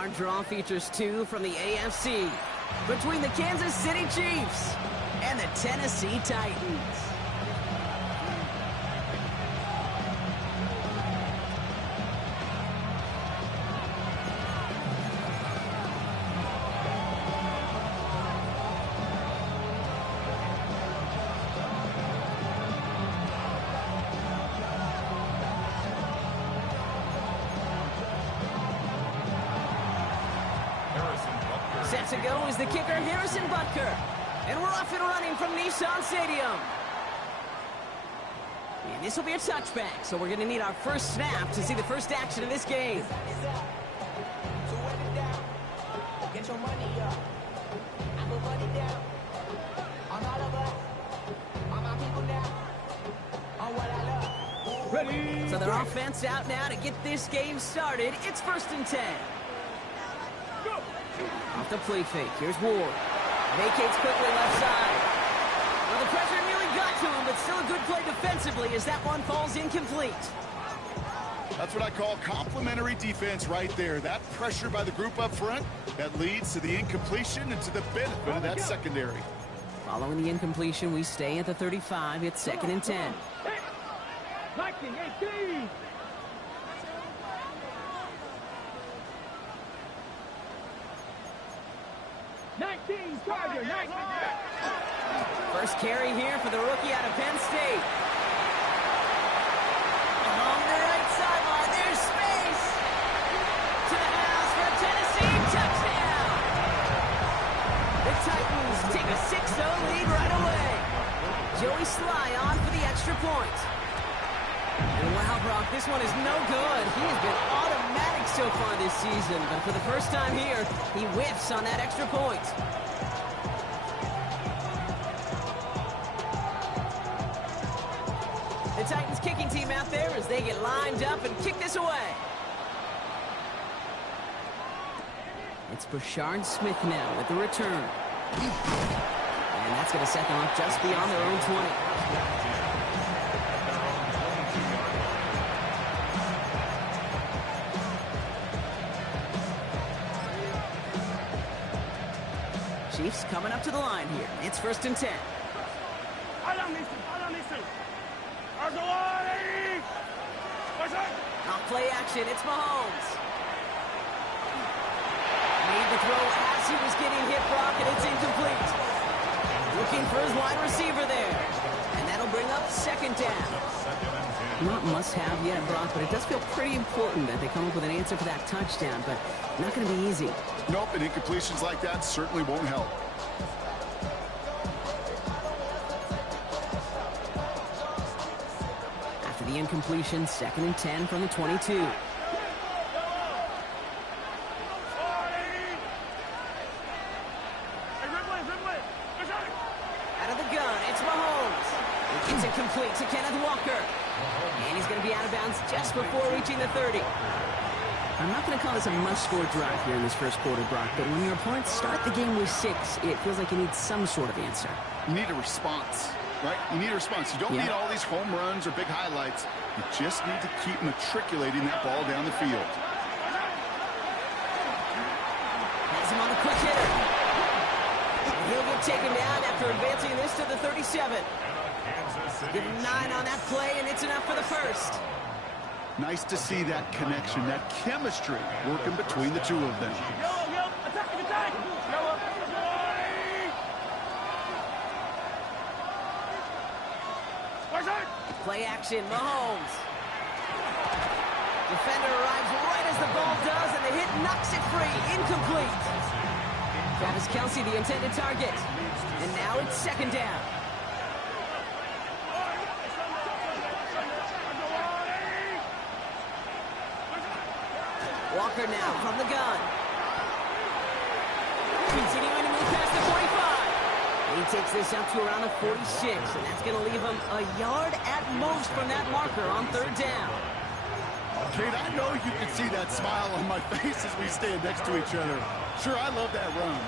our draw features two from the AFC between the Kansas City Chiefs and the Tennessee Titans. Set to go is the kicker, Harrison Butker. And we're off and running from Nissan Stadium. And this will be a touchback, so we're going to need our first snap to see the first action of this game. Get your money up. I put money down. On all of us. On my people now. On what I love. Ready. So their offense out now to get this game started. It's 1st and 10. Off the play fake. Here's Ward. Vacates quickly left side. Well, the pressure nearly got to him, but still a good play defensively as that one falls incomplete. That's what I call complimentary defense right there. That pressure by the group up front, that leads to the incompletion and to the benefit of that secondary. Following the incompletion, we stay at the 35. It's 2nd and 10. 19-18. First carry here for the rookie out of Penn State. Along the right sideline, there's space. To the house for a Tennessee touchdown. The Titans take a 6-0 lead right away. Joey Sly on for the extra point. And wow, Brock, this one is no good. He has been automatic so far this season, but for the first time here, he whiffs on that extra point. The Titans kicking team out there as they get lined up and kick this away. It's Brashard Smith now with the return. And that's going to set them up just beyond their own 20. Chiefs coming up to the line here. It's 1st and 10. Off play action, it's Mahomes. Made the throw as he was getting hit, Brock, and it's incomplete. Looking for his wide receiver there. And that'll bring up 2nd down. Not must-have yet, Brock, but it does feel pretty important that they come up with an answer for that touchdown, but not going to be easy. Nope, and incompletions like that certainly won't help. After the incompletion, 2nd and 10 from the 22. Out of the gun, it's Mahomes. It's incomplete to Kenneth Walker. And he's going to be out of bounds just before reaching the 30. I'm not going to call this a must-score drive here in this first quarter, Brock, but when your opponents start the game with 6, it feels like you need some sort of answer. You need a response, right? You need a response. You don't need all these home runs or big highlights. You just need to keep matriculating that ball down the field. Has him on a quick hitter. And he'll get taken down after advancing this to the 37. Give him 9 on that play, and it's enough for the first. Nice to see that connection, that chemistry working between the two of them. Play action, Mahomes. Defender arrives right as the ball does, and the hit knocks it free. Incomplete. Travis Kelce, the intended target. And now it's 2nd down. Walker now from the gun. Continuing to move past the 45. He takes this up to around the 46, and that's going to leave him a yard at most from that marker on 3rd down. Kate, I know you can see that smile on my face as we stand next to each other. Sure, I love that run,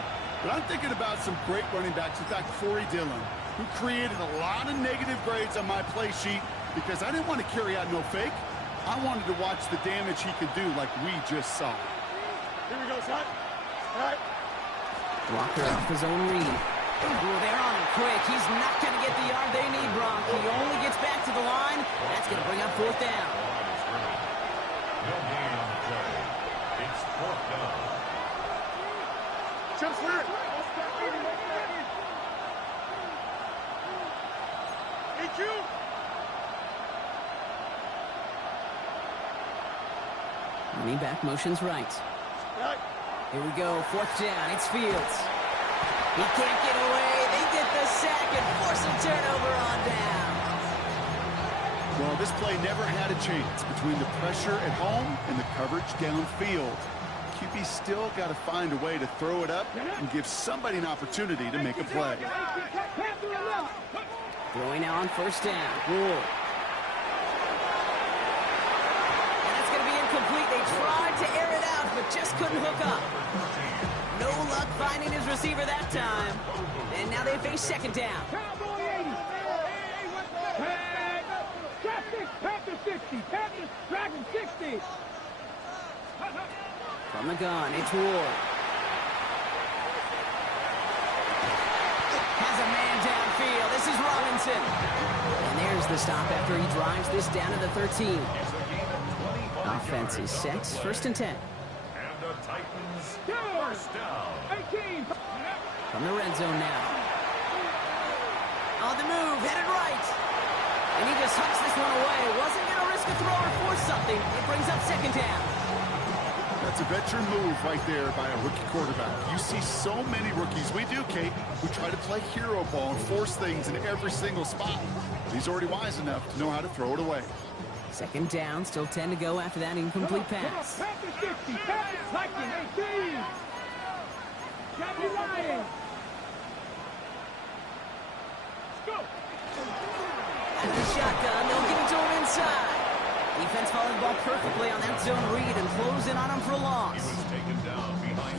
but I'm thinking about some great running backs. In fact, Corey Dillon, who created a lot of negative grades on my play sheet because I didn't want to carry out no fake. I wanted to watch the damage he could do like we just saw. Here we go, Walker off his own read. Ooh, they're on him quick. He's not going to get the yard they need, Brock. He only gets back to the line. That's going to bring up fourth down. No gain on the play. It's fourth down. Jump square. EQ. Running back motions right. Here we go. Fourth down. It's Fields. He can't get away. They get the sack and force a turnover on down. Well, this play never had a chance between the pressure at home and the coverage downfield. QB still got to find a way to throw it up and give somebody an opportunity to make a play. Throwing now on first down. Rule. And that's going to be incomplete. They tried to air it out, but just couldn't hook up. No luck finding his receiver that time. And now they face second down. From the gun, it's Ward. Has a man downfield. This is Robinson. And there's the stop after he drives this down to the 13. Offense is set. First and 10. And the Titans first down. From the red zone now. On the move, headed right. And he just hucks this one away. Wasn't going to risk a throw or force something. It brings up second down. That's a veteran move right there by a rookie quarterback. You see so many rookies, we do, Kate, who try to play hero ball and force things in every single spot. But he's already wise enough to know how to throw it away. Second down, still 10 to go after that incomplete pass. Out of the shotgun, they'll give it to him inside. Defense following the ball perfectly on that zone read and closing on him for a loss.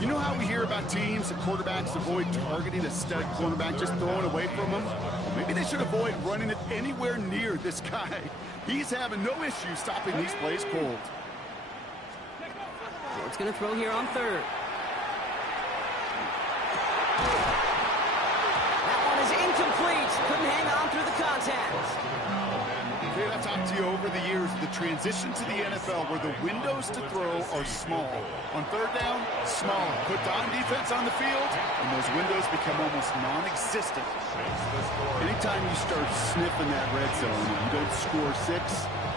You know how we hear about teams and quarterbacks avoid targeting a stud cornerback, just throwing away from him? Well, maybe they should avoid running it anywhere near this guy. He's having no issue stopping these plays cold. Ford's going to throw here on third. That one is incomplete. Couldn't hang on through the contact. Okay, I've talked to you over the years, the transition to the NFL where the windows to throw are small. On third down, smaller. Put dime defense on the field, and those windows become almost non-existent. Anytime you start sniffing that red zone and you don't score 6,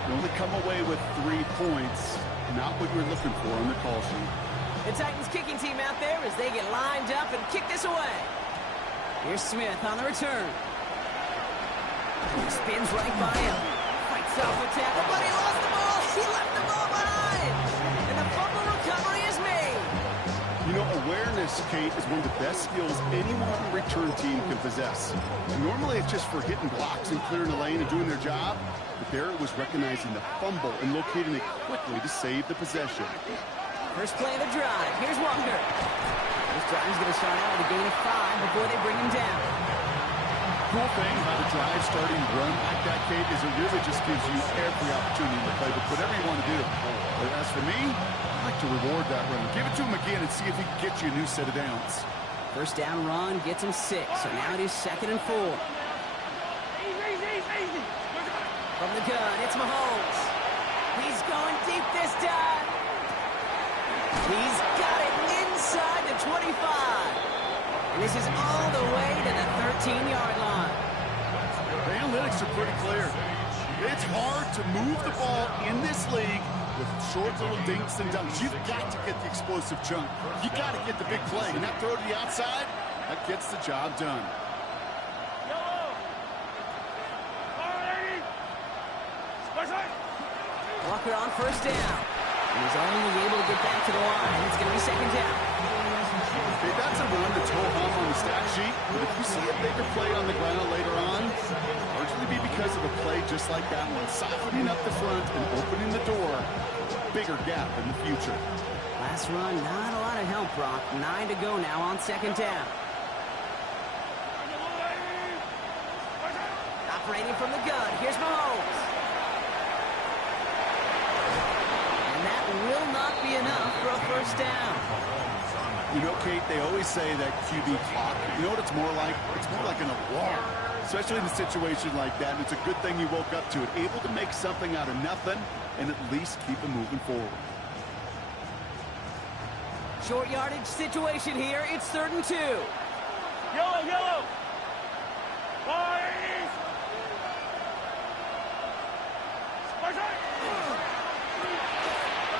you only come away with 3 points. Not what you're looking for on the call sheet. The Titans kicking team out there as they get lined up and kick this away. Here's Smith on the return. He spins right by him. Fights off a tackle, but he lost the ball. He left the ball behind. And the fumble recovery is made. You know, awareness, Kate, is one of the best skills any modern return team can possess. And normally it's just for hitting blocks and clearing the lane and doing their job. But there it was recognizing the fumble and locating it quickly to save the possession. First play of the drive. Here's Walker. This drive is going to start out with a gain of 5 before they bring him down. Cool thing about a drive starting run like that, Kate, is it really just gives you every opportunity to play with whatever you want to do. But as for me, I like to reward that run. Give it to him again and see if he can get you a new set of downs. First down run gets him 6, so now it is 2nd and 4. From the gun, it's Mahomes. He's going deep this time. He's got it inside the 25. And this is all the way to the 13-yard line. The analytics are pretty clear. It's hard to move the ball in this league with short little dinks and dunks. You've got to get the explosive chunk. You got to get the big play. And that throw to the outside, that gets the job done. Walker on first down. And he's only able to get back to the line. It's going to be second down. Okay, that's a run that's ho-hum on the stat sheet, but if you see a bigger play on the ground later on, largely be because of a play just like that one, softening up the front and opening the door, bigger gap in the future. Last run, not a lot of help, Brock. 9 to go now on second down. Operating from the gun, here's Mahomes. And that will not be enough for a first down. You know, Kate, they always say that QB clock, you know what it's more like? It's more like an alarm, especially in a situation like that. And it's a good thing you woke up to it, able to make something out of nothing and at least keep it moving forward. Short yardage situation here. It's 3rd and 2. Yellow, yellow. Boys.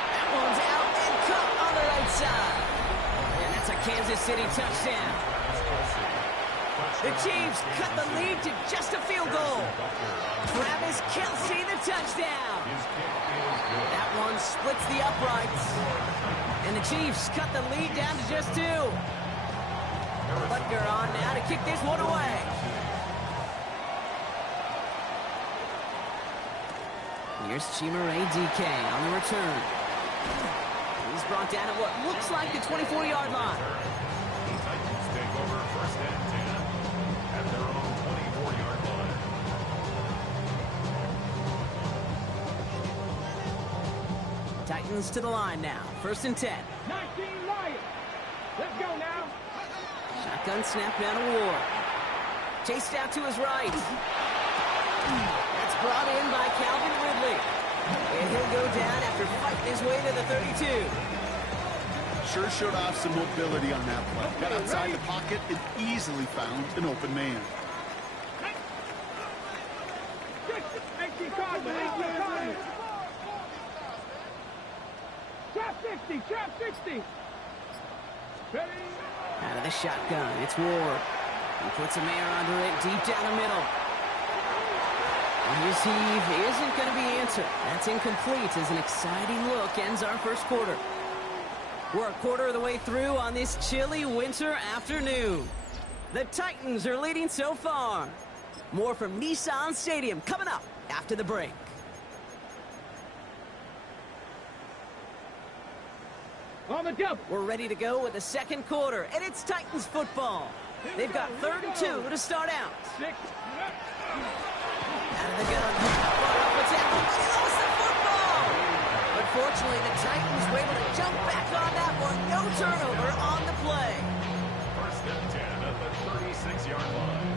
That one's out and caught on the right side. And that's a Kansas City touchdown. The Chiefs cut the lead to just a field goal. Travis Kelce, the touchdown. That one splits the uprights. And the Chiefs cut the lead down to just 2. Butker on now to kick this one away. Here's Chimere DK on the return. He's brought down at what looks like the 24-yard line. The Titans take over 1st and 10 at their own 24-yard line. Titans to the line now. 1st and 10. 19 Lions. Let's go now. Shotgun snap down to Ward. Chased out to his right. That's brought in by Calvin Ridley. And he'll go down after fighting his way to the 32. Sure showed off some mobility on that play. Got outside the pocket and easily found an open man. 18 Cardinals. 18 Cardinals. Trap 60. Trap 60. Ready? Out of the shotgun, it's Ward. He puts a man under it deep down the middle. And his heave isn't going to be answered. That's incomplete as an exciting look ends our 1st quarter. We're a quarter of the way through on this chilly winter afternoon. The Titans are leading so far. More from Nissan Stadium coming up after the break. On the double. We're ready to go with the 2nd quarter, and it's Titans football. They've got 3rd and 2 to start out. 6. Out of the gun. Brought up with tackle. He lost the football. But fortunately, the Titans were able to jump back on that one. No turnover on the play. 1st and 10 at the 36-yard line.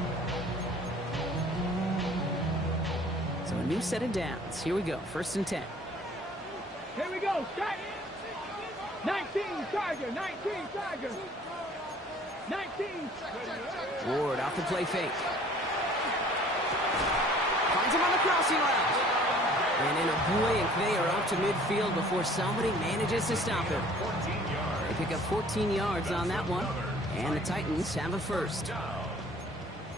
So a new set of downs. Here we go. 1st and 10. Here we go. Strike. 19 Tiger. 19 Tiger. 19. Ward off the play fake. Finds him on the crossing route. And in a blink, they are up to midfield before somebody manages to stop him. 14 yards. They pick up 14 yards on that one. And the Titans have a first. Down.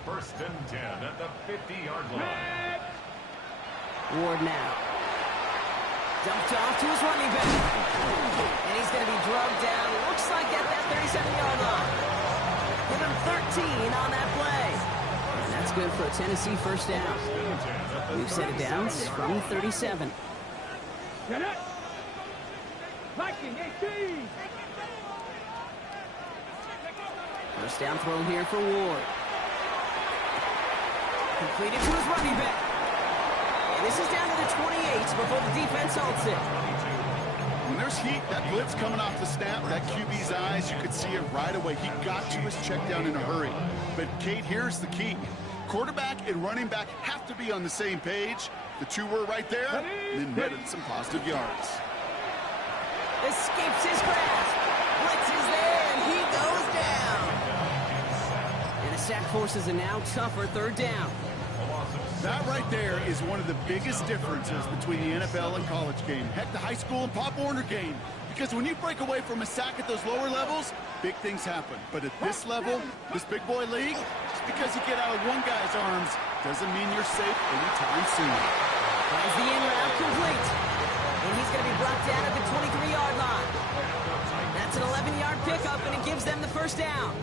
1st and 10 at the 50-yard line. Ward now. Dumped off to his running back. And he's going to be drugged down. Looks like at that 37-yard line. Give him 13 on that play. And that's good for a Tennessee 1st down. New set of downs from 37. Get it. Viking 18. 1st down throw here for Ward. Completed to his running back. And this is down to the 28 before the defense halts it. When there's heat, that blitz coming off the snap, that QB's eyes, you could see it right away. He got to his check down in a hurry. But, Kate, here's the key. Quarterback and running back have to be on the same page. The two were right there, and then netted some positive yards. Escapes his grasp. Blitz is there, and he goes down. And the sack forces a now tougher 3rd down. That right there is one of the biggest differences between the NFL and college game. Heck, the high school and Pop Warner game. Because when you break away from a sack at those lower levels, big things happen. But at this level, this big boy league, just because you get out of one guy's arms doesn't mean you're safe anytime soon. As the in route complete. And he's going to be brought down at the 23-yard line. That's an 11-yard pickup, and it gives them the 1st down.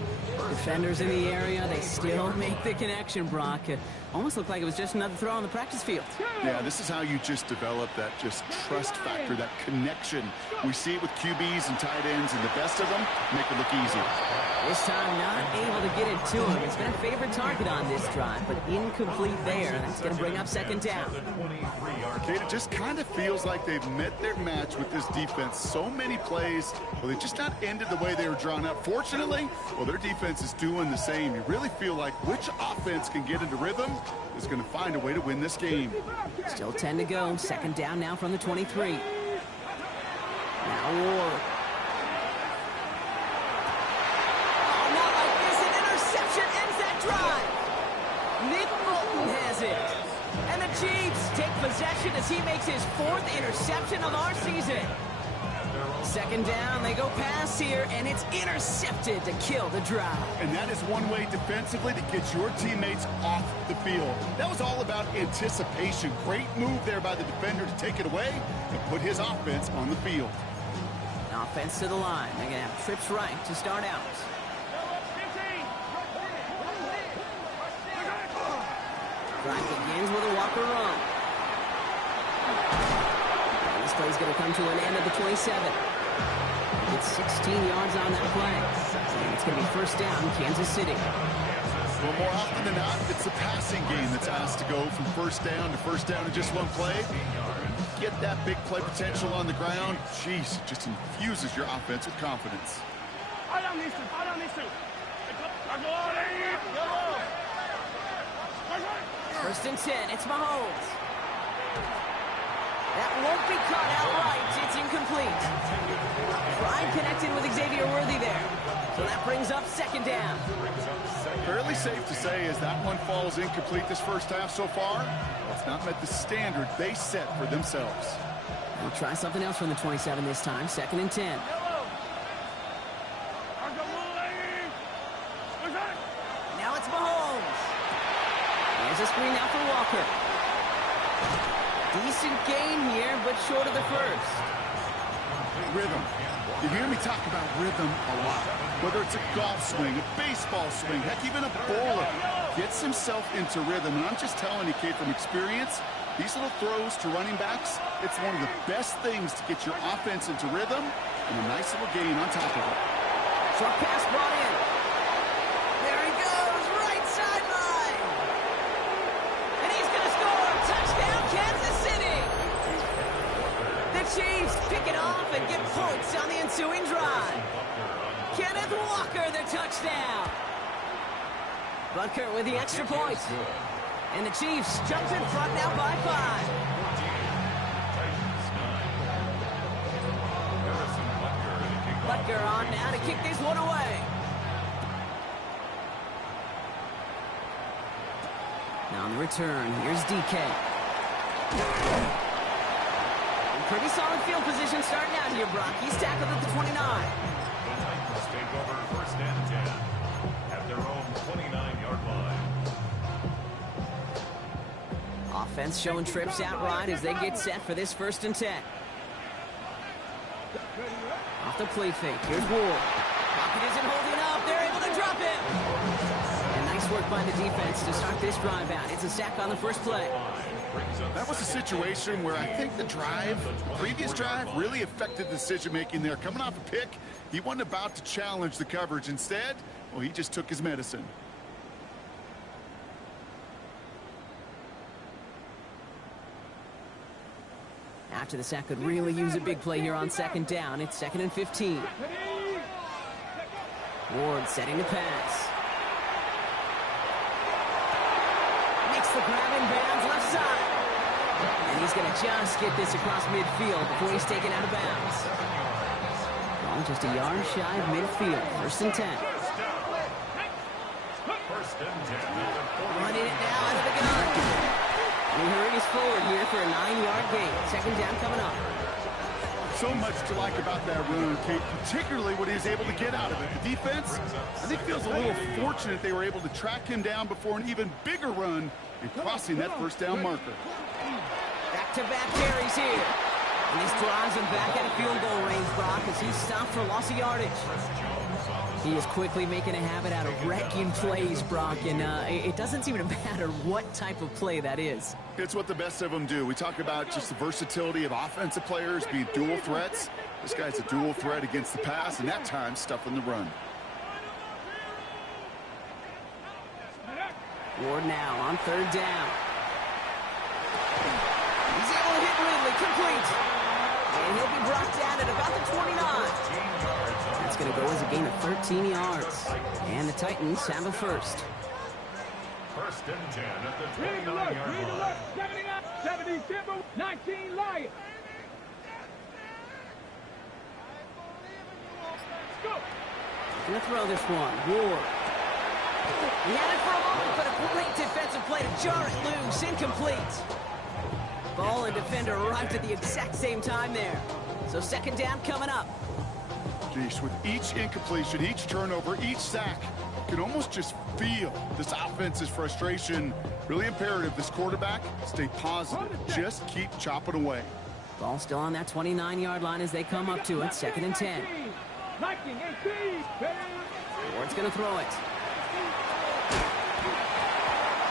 Defenders in the area, they still make the connection, Brock. It almost looked like it was just another throw on the practice field. Yeah, this is how you just develop that just trust factor, that connection. We see it with QBs and tight ends, and the best of them make it look easy. This time not able to get it to him. It's been a favorite target on this drive, but incomplete there. That's going to bring up 2nd down. Kate, it just kind of feels like they've met their match with this defense. So many plays, well, they just not ended the way they were drawn up. Fortunately, well, their defense is doing the same. You really feel like which offense can get into rhythm is going to find a way to win this game. Still 10 to go. Second down now from the 23. Now Ward. Oh, not like this. An interception ends that drive. Nick Bolton has it. And the Chiefs take possession as he makes his 4th interception of our season. Second down, they go pass here, and it's intercepted to kill the drive. And that is one way defensively to get your teammates off the field. That was all about anticipation. Great move there by the defender to take it away and put his offense on the field. Offense to the line. They're going to have trips right to start out. Drive begins with a Walker run. And this play's going to come to an end at the 27. It's 16 yards on that play. And it's going to be first down, Kansas City. Well, more often than not, it's the passing game that's asked to go from first down in just one play. Get that big play potential on the ground. Jeez, it just infuses your offense with confidence. First and 10, it's Mahomes. That won't be caught outright. It's incomplete. Pride connected with Xavier Worthy there. So that brings up second down. Fairly safe to say as that one falls incomplete this first half so far, it's not met the standard they set for themselves. We'll try something else from the 27 this time. Second and 10. Now it's Mahomes. There's a screen now for Walker. Decent gain here, but short of the first. Rhythm. You hear me talk about rhythm a lot. Whether it's a golf swing, a baseball swing, heck, even a bowler gets himself into rhythm. And I'm just telling you, kid, from experience, these little throws to running backs, it's one of the best things to get your offense into rhythm and a nice little gain on top of it. Short pass brought in. There he goes, right sideline. And he's going to score. Touchdown, Kansas City. The Chiefs pick it off and get points on the ensuing drive. Kenneth Walker, the touchdown. Butker with the extra point. And the Chiefs jump in front now by 5. Butker on now to kick this one away. Now on the return, here's DK. Pretty solid field position starting out here, Brock. He's tackled at the 29. Titans take over first and 10 at their own 29-yard line. Offense showing trips out right as they get set for this first and 10. Off the play fake. Here's Ward. Pocket isn't holding up. They're able to drop him. And nice work by the defense to start this drive out. It's a sack on the first play. That was a situation where I think the previous drive, really affected the decision-making there. Coming off a pick, he wasn't about to challenge the coverage. Instead, well, he just took his medicine. After the sack, could really use a big play here on second down. It's second and 15. Ward setting the pass. Makes the grab in bounds left side. And he's going to just get this across midfield before he's taken out of bounds. Well, just a yard shy of midfield. First and 10. Running it now out of the gun. And he hurries forward here for a 9-yard gain. Second down coming up. So much to like about that run, Kate, particularly what he was able to get out of it. The defense, I think, feels a little fortunate they were able to track him down before an even bigger run and crossing that first down marker. Back-to-back carries here. And this drives him back at a field goal range, Brock, as he's stopped for loss of yardage. He is quickly making a habit out of wrecking plays, Brock, and it doesn't seem to matter what type of play that is. It's what the best of them do. We talk about just the versatility of offensive players being dual threats. This guy's a dual threat against the pass, and that time stuffing the run. Ward now on third down. He's able to hit Ridley, complete. And he'll be brought down at about the 29. That's going to go as a gain of 13 yards. And the Titans have a first. First and 10 at the Read the look, 29-yard read the line. look. 79, 70, Timber, 19, Lions. Let's go. Going to throw this one. Ward. He had it for a moment, but a great defensive play to jar it loose. Incomplete. Ball and defender arrived at the exact same time there. So second down coming up. Geez, with each incompletion, each turnover, each sack, you can almost just feel this offense's frustration. Really imperative this quarterback stay positive. Just keep chopping away. Ball still on that 29-yard line as they come up to it. Second and 10. 19, 18. Ward's going to throw it.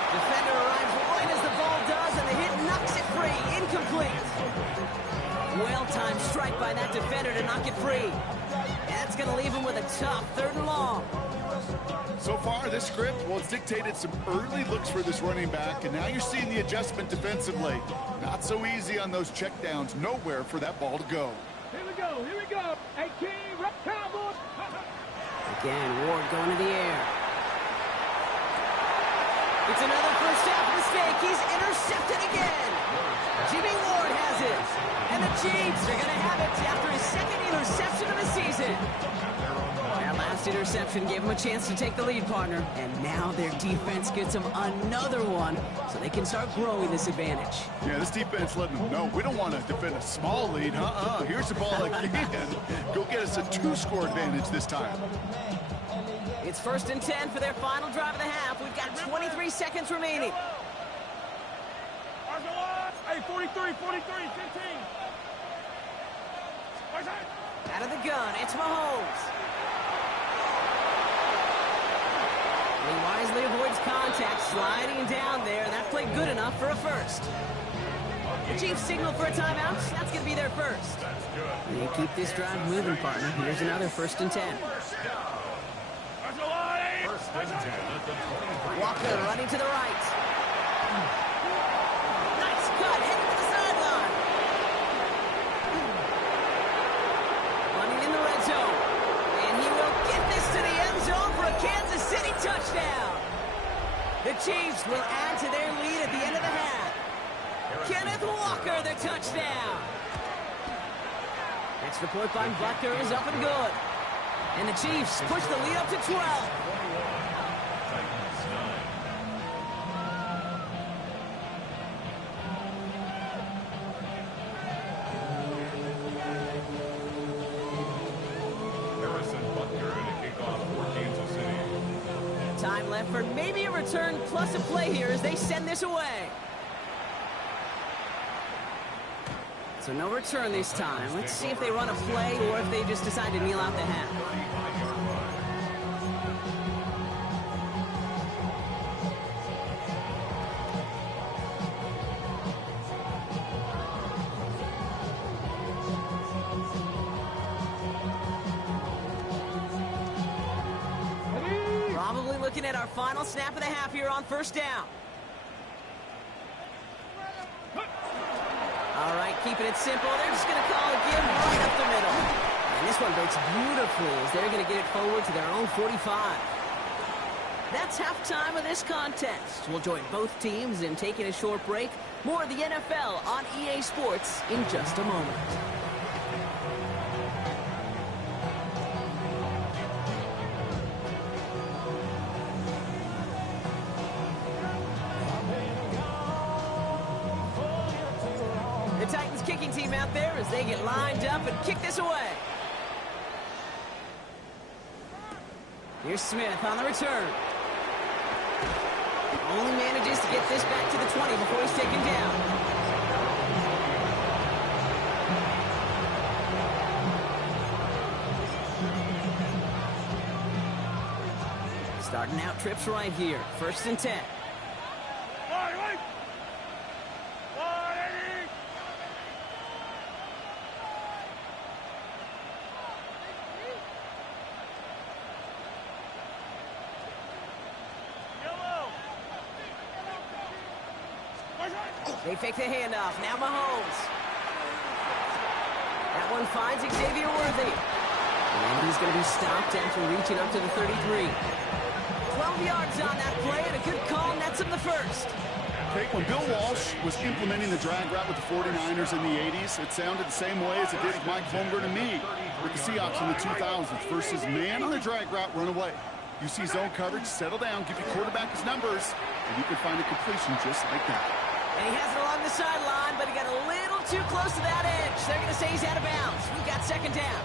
Defender arrives right as the ball does, and the hit knocks it free. Incomplete. Well-timed strike by that defender to knock it free. That's going to leave him with a tough third and long. So far, this script, well, it's dictated some early looks for this running back, and now you're seeing the adjustment defensively. Not so easy on those checkdowns. Nowhere for that ball to go. Here we go, here we go. 18, rep Cowboys. Again, Ward going to the air. It's another first half mistake. He's intercepted again. Jimmy Ward has it. And the Chiefs are going to have it after his second interception of the season. That last interception gave him a chance to take the lead, partner. And now their defense gets them another one so they can start growing this advantage. Yeah, this defense letting them know we don't want to defend a small lead. Here's the ball again. Go get us a 2-score advantage this time. It's first and 10 for their final drive of the half. We've got 23 seconds remaining. Hey, 43, 43, 15. Out of the gun, it's Mahomes. He wisely avoids contact, sliding down there. That played good enough for a first. The Chiefs signal for a timeout. That's going to be their first. They keep this drive moving, partner. Here's another first and 10. First and 10 at the 23. Walker running to the right. Nice cut, heading to the sideline. Running in the red zone. And he will get this to the end zone for a Kansas City touchdown. The Chiefs will add to their lead at the end of the half. Kenneth Walker, the touchdown. Extra point by Butker is up and good. And the Chiefs push the lead up to 12. Time left for maybe a return plus a play here as they send this away. So no return this time. Let's see if they run a play or if they just decide to kneel out the half. Probably looking at our final snap of the half here on first down. All right, keeping it simple. They're just going to call a give right up the middle. And this one breaks beautifully as they're going to get it forward to their own 45. That's halftime of this contest. We'll join both teams in taking a short break. More of the NFL on EA Sports in just a moment. Titans kicking team out there as they get lined up and kick this away. Here's Smith on the return. Only manages to get this back to the 20 before he's taken down. Starting out trips right here. First and 10. They fake the handoff. Now Mahomes. That one finds Xavier Worthy. And he's going to be stopped after reaching up to the 33. 12 yards on that play, and a good call nets him the first. Kate, when Bill Walsh was implementing the drag route with the 49ers in the 80s, it sounded the same way as it did with Mike Holmgren and me with the Seahawks in the 2000s versus man on the drag route, run away. You see zone coverage, settle down, give your quarterback his numbers, and you can find a completion just like that. And he has it along the sideline, but he got a little too close to that edge. They're going to say he's out of bounds. We've got second down.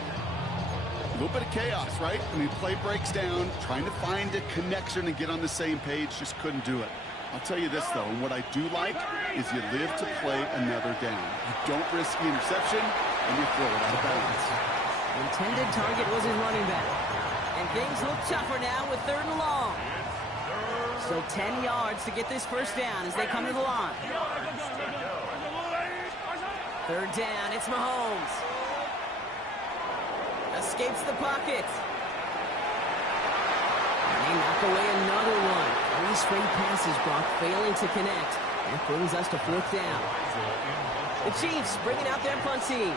A little bit of chaos, right? I mean, play breaks down, trying to find a connection and get on the same page, just couldn't do it. I'll tell you this, though, and what I do like is you live to play another down. You don't risk the interception, and you throw it out of bounds. The intended target was his running back. And things look tougher now with 3rd and long. So 10 yards to get this first down as they come to the line. 3rd down, it's Mahomes. Escapes the pocket. And they knock away another one. 3 straight passes, Brock, failing to connect. That brings us to 4th down. The Chiefs bringing out their punt team.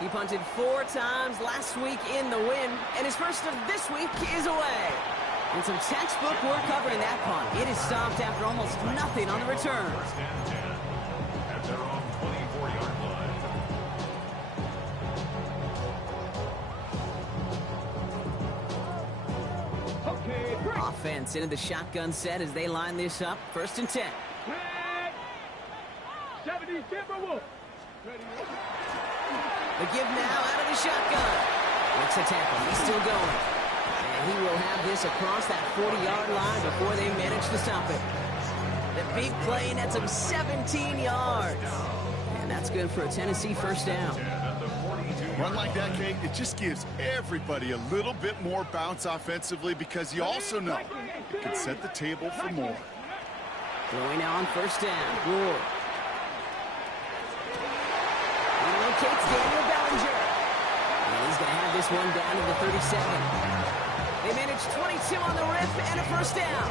He punted 4 times last week in the win, and his first of this week is away. And some textbook work covering that punt. It is stopped after almost nothing on the return. At their own 24-yard line. Okay, break. Offense into the shotgun set as they line this up. 1st and 10. Flag. 70 Timberwolves. Ready. The give now out of the shotgun. Makes a tackle. He's still going. And he will have this across that 40-yard line before they manage to stop it. The big play nets him 17 yards. And that's good for a Tennessee first down. Run like that, Kate, it just gives everybody a little bit more bounce offensively because you also know it can set the table for more. Throwing now on 1st down. Ward. He locates Daniel Bellinger. And he's going to have this one down to the 37. They manage 22 on the rip and a first down.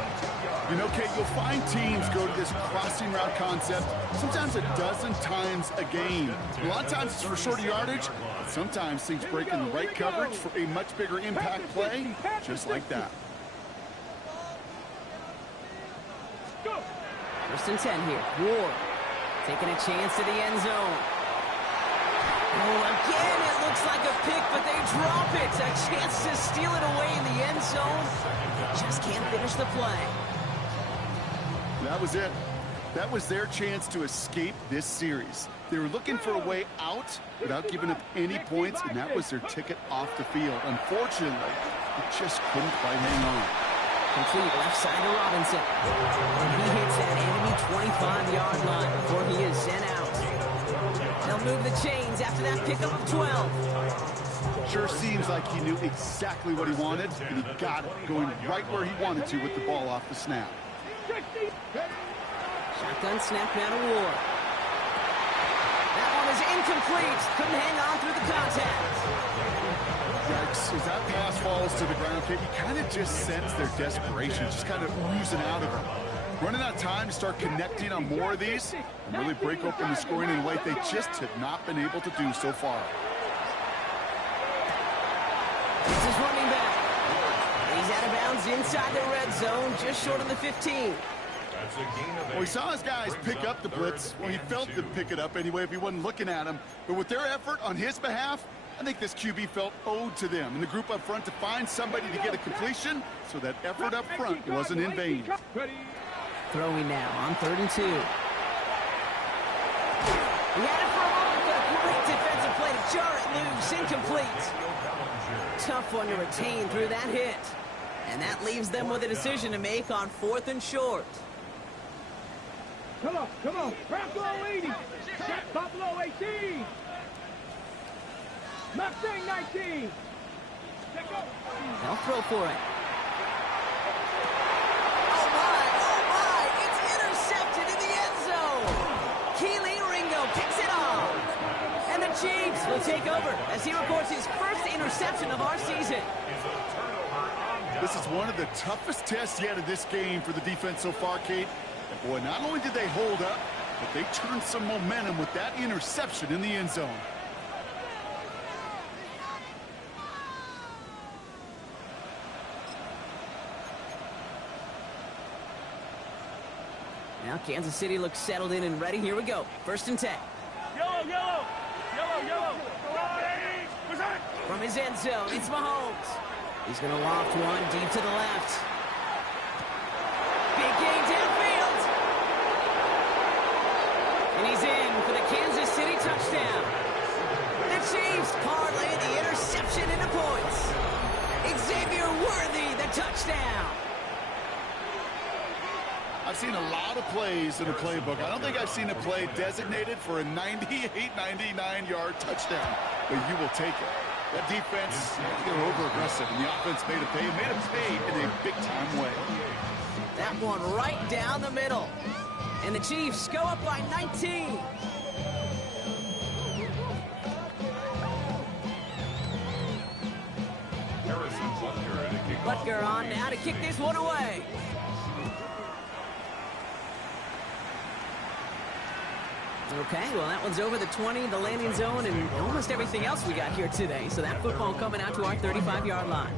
You know, Kate, you'll find teams go to this crossing route concept sometimes a dozen times a game. A lot of times it's for shorter yardage, but sometimes things break in the right coverage for a much bigger impact play, just like that. 1st and 10 here. Ward taking a chance to the end zone. Oh, again, it looks like a pick, but they drop it. A chance to steal it away in the end zone. They just can't finish the play. That was it. That was their chance to escape this series. They were looking for a way out without giving up any points, and that was their ticket off the field. Unfortunately, it just couldn't quite hang on. Complete left side to Robinson. And he hits that enemy 25-yard line before he is sent out. They'll move the chains after that pickup of 12. Sure seems like he knew exactly what he wanted, and he got it, going right where he wanted to with the ball off the snap. Shotgun snap now to Ward. That one is incomplete. Couldn't hang on through the contact. As that pass falls to the ground, Kate, you kind of just sense their desperation, just kind of oozing out of them. Running out of time to start connecting on more of these and really break open the scoring in a way they just have not been able to do so far. This is running back. He's out of bounds inside the red zone, just short of the 15. Well, he saw his guys pick up the blitz. Well, he felt them pick it up anyway if he wasn't looking at him. But with their effort on his behalf, I think this QB felt owed to them and the group up front to find somebody to get a completion, so that effort up front wasn't in vain. Throwing now on 3rd and 2. He had it for a moment, but a great defensive play to jar it loose. Incomplete. Tough one to retain through that hit. And that leaves them with a decision to make on 4th and short. Come on. Buffalo 80. Buffalo 18. Mustang 19. They'll throw for it. Oh my, it's intercepted in the end zone. Keely Ringo picks it off. And the Chiefs will take over as he records his first interception of our season. This is one of the toughest tests yet of this game for the defense so far, Kate. And boy, not only did they hold up, but they turned some momentum with that interception in the end zone. Now Kansas City looks settled in and ready. Here we go. 1st and 10. Yellow, yellow. Yellow, yellow. From his end zone, it's Mahomes. He's going to loft one deep to the left. Big gain downfield. And he's in for the Kansas City touchdown. The Chiefs parlay the interception into points. Xavier Worthy, the touchdown. I've seen a lot of plays in the playbook. I don't think I've seen a play designated for a 98, 99-yard touchdown, but you will take it. That defense, they're over-aggressive, and the offense made a pay in a big-time way. That one right down the middle. And the Chiefs go up by 19. Harrison Butker at a kickoff. Butker on now to kick this one away. Okay, well, that one's over the 20, the landing zone, and almost everything else we got here today. So that football coming out to our 35-yard line.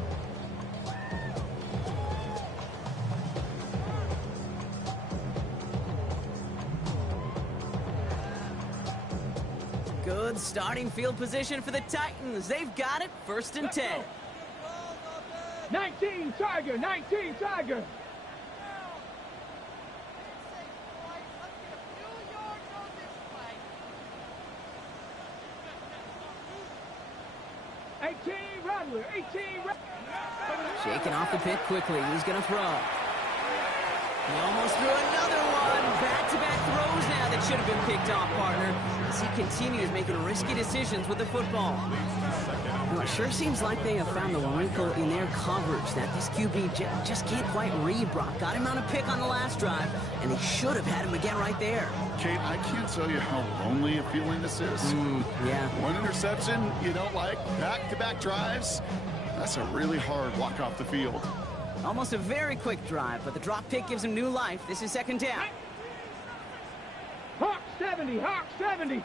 Good starting field position for the Titans. They've got it, 1st and 10. 19 Tiger, 19 Tiger. Rattler, 18 Shaking off the pit quickly. He's going to throw. He almost threw another one. Back-to-back throws now that should have been picked off, partner, as he continues making risky decisions with the football. Well, it sure seems like they have found the wrinkle in their coverage that this QB just can't quite read. Brock got him on a pick on the last drive, and they should have had him again right there. Kate, I can't tell you how lonely a feeling this is. Yeah. One interception you don't like, back-to-back drives, that's a really hard walk off the field. Almost a very quick drive, but the drop pick gives him new life. This is 2nd down. Hawk 70, Hawk 70.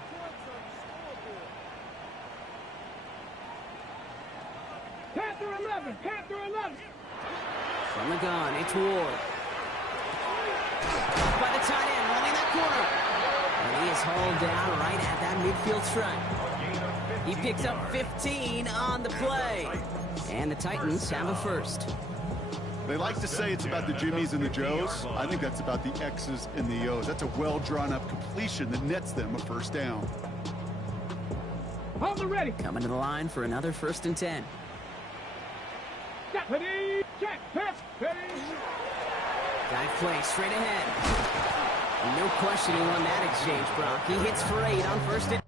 Panther 11, Panther 11. From the gun, it's Ward. By the tight end, running that corner. And he is hauled down right at that midfield stripe. He picks up 15 on the play. And the Titans have a 1st. They like to say it's about the Jimmies and the Joes. I think that's about the X's and the O's. That's a well-drawn-up completion that nets them a 1st down. Hold it ready. Coming to the line for another 1st and 10. Ready, check, pass, ready. Guy play straight ahead. And no question he won that exchange, Brock. He hits for 8 on 1st and